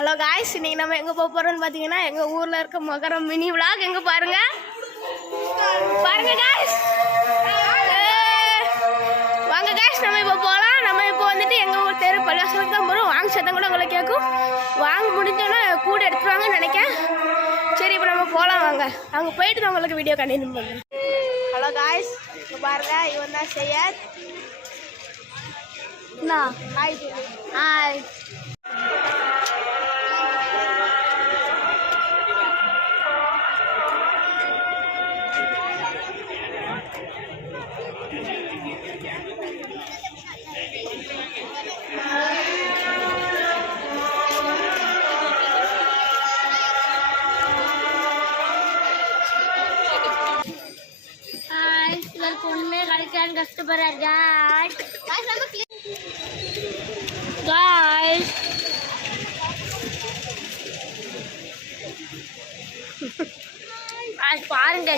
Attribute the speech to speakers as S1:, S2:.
S1: Hello guys இன்னைக்கு நம்ம எங்கே போக போகிறோம்னு பார்த்தீங்கன்னா எங்கள் ஊரில் இருக்க மகரம் மினி விளாக் எங்கே பாருங்க. பாருங்க காய்ஸ் வாங்க காய்ஸ் நம்ம இப்போ போகலாம் நம்ம இப்போ வந்துட்டு எங்கள் ஊர் தெரு பள்ளிவாசலுக்கு தான் போகிறோம் வாங்க சத்தம் கூட உங்களை கேட்கும். வாங்க முடிஞ்சோன்னா கூட எடுத்துருவாங்கன்னு நினைக்கிறேன் சரி இப்போ நம்ம போகலாம் வாங்க. அங்கே போயிட்டு நான் உங்களுக்கு வீடியோ கண்டினியூ பண்ணுறேன் ஹலோ காய்ஸ் இப்போ பாருங்க. இவன் தான் செய்ய ஹாய் ஹாய்
S2: फोनमे गाईन कस्टमर आहे गाईस गाईस आज पारंग